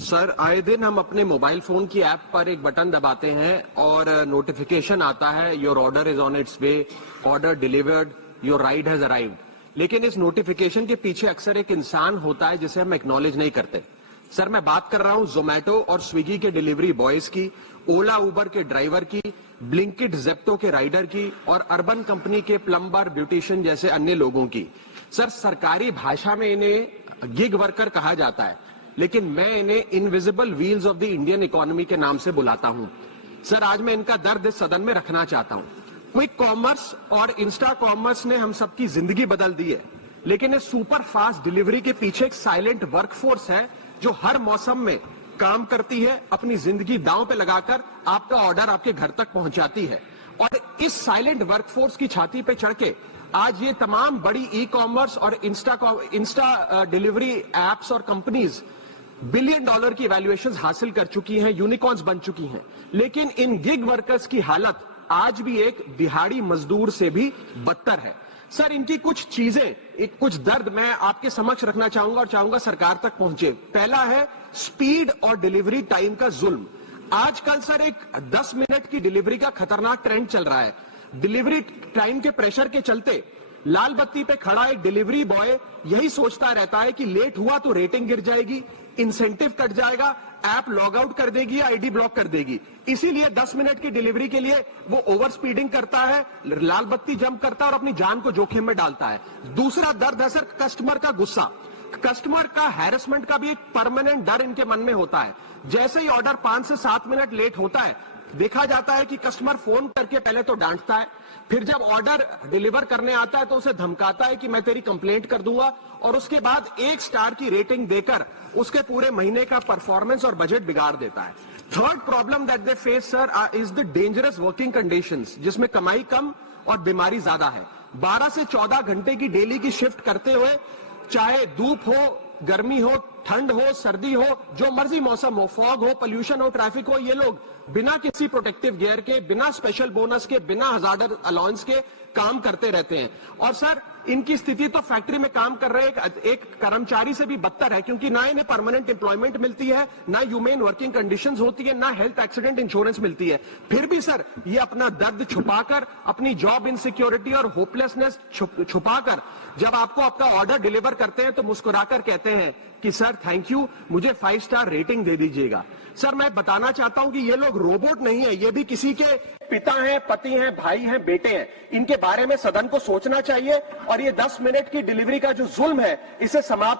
Sir, आए दिन हम अपने मोबाइल फोन की ऐप पर एक बटन दबाते हैं और नोटिफिकेशन आता है, your order is on it's way, order delivered, your ride has arrived. लेकिन इस नोटिफिकेशन के पीछे अक्सर एक इंसान होता है जिसे हम एक्नॉलेज नहीं करते। सर, मैं बात कर रहा हूं जोमेटो और स्विगी के डिलीवरी बॉयज की, ओला उबर के ड्राइवर की, ब्लिंकिट जेप्टो के राइडर की और अर्बन कंपनी के प्लम्बर, ब्यूटिशियन जैसे अन्य लोगों की। सर, सरकारी भाषा में इन्हें गिग वर्कर कहा जाता है, लेकिन मैं इन्हें invisible wheels of the Indian economy के नाम से बुलाता हूं। सर, आज मैं इनका दर्द इस सदन में रखना चाहता हूं। क्विक कॉमर्स और इंस्टा कॉमर्स ने हम सबकी जिंदगी बदल दी है, लेकिन इस सुपर फास्ट डिलीवरी के पीछे एक साइलेंट वर्कफोर्स है जो हर मौसम में काम करती है, अपनी जिंदगी दांव पे लगाकर आपका ऑर्डर आपके घर तक पहुंचाती है। और इस साइलेंट वर्कफोर्स की छाती पे चढ़ के आज ये तमाम बड़ी ई कॉमर्स और इंस्टा डिलीवरी एप्स और कंपनीज बिलियन डॉलर की वैल्यूएशन हासिल कर चुकी हैं, यूनिकॉर्न्स बन चुकी हैं। लेकिन इन गिग वर्कर्स की हालत आज भी एक दिहाड़ी मजदूर से भी बदतर है। सर, इनकी कुछ चीजें, कुछ दर्द मैं आपके समक्ष रखना चाहूंगा और चाहूंगा सरकार तक पहुंचे। पहला है स्पीड और डिलीवरी टाइम का जुल्म। आजकल सर एक 10 मिनट की डिलीवरी का खतरनाक ट्रेंड चल रहा है। डिलीवरी टाइम के प्रेशर के चलते लाल बत्ती पे खड़ा एक डिलीवरी बॉय यही सोचता रहता है कि लेट हुआ तो रेटिंग गिर जाएगी, इंसेंटिव कट जाएगा, ऐप लॉग आउट कर देगी या आईडी ब्लॉक कर देगी। इसीलिए 10 मिनट की डिलीवरी के लिए वो ओवर स्पीडिंग करता है, लाल बत्ती जंप करता है और अपनी जान को जोखिम में डालता है। दूसरा दर्द है सर कस्टमर का गुस्सा। कस्टमर का हैरेसमेंट का भी एक परमानेंट डर इनके मन में होता है। जैसे ही ऑर्डर 5 से 7 मिनट लेट होता है, देखा जाता है कि कस्टमर फोन करके पहले तो डांटता है, फिर जब ऑर्डर डिलीवर करने आता है तो उसे धमकाता है कि मैं तेरी कंप्लेंट कर दूंगा, और उसके बाद 1 स्टार की रेटिंग देकर उसके पूरे महीने का परफॉर्मेंस और बजट बिगाड़ देता है। Third problem that they face sir is the dangerous working conditions, जिसमें कमाई कम और बीमारी ज्यादा है। 12 से 14 घंटे की डेली की शिफ्ट करते हुए, चाहे धूप हो, गर्मी हो, ठंड हो, सर्दी हो, जो मर्जी मौसम हो, फॉग हो, पोल्यूशन हो, ट्रैफिक हो, ये लोग बिना किसी प्रोटेक्टिव गियर के, बिना स्पेशल बोनस के, बिना हजार्ड अलाउंस के काम करते रहते हैं। और सर, इनकी स्थिति तो फैक्ट्री में काम कर रहे एक कर्मचारी से भी बदतर है, क्योंकि ना इन्हें परमानेंट एम्प्लॉयमेंट मिलती है, ना ह्यूमन वर्किंग कंडीशंस होती है, ना हेल्थ एक्सीडेंट इंश्योरेंस मिलती है। फिर भी सर ये अपना दर्द छुपाकर, अपनी जॉब इनसिक्योरिटी और होपलेसनेस छुपाकर जब आपको आपका ऑर्डर डिलीवर करते हैं तो मुस्कुराकर कहते हैं कि सर थैंक यू, मुझे 5 स्टार रेटिंग दे दीजिएगा। सर, मैं बताना चाहता हूं कि ये लोग रोबोट नहीं है, ये भी किसी के पिता हैं, पति हैं, भाई हैं, बेटे हैं। इनके बारे में सदन को सोचना चाहिए और ये 10 मिनट की डिलीवरी का जो जुल्म है इसे समाप्त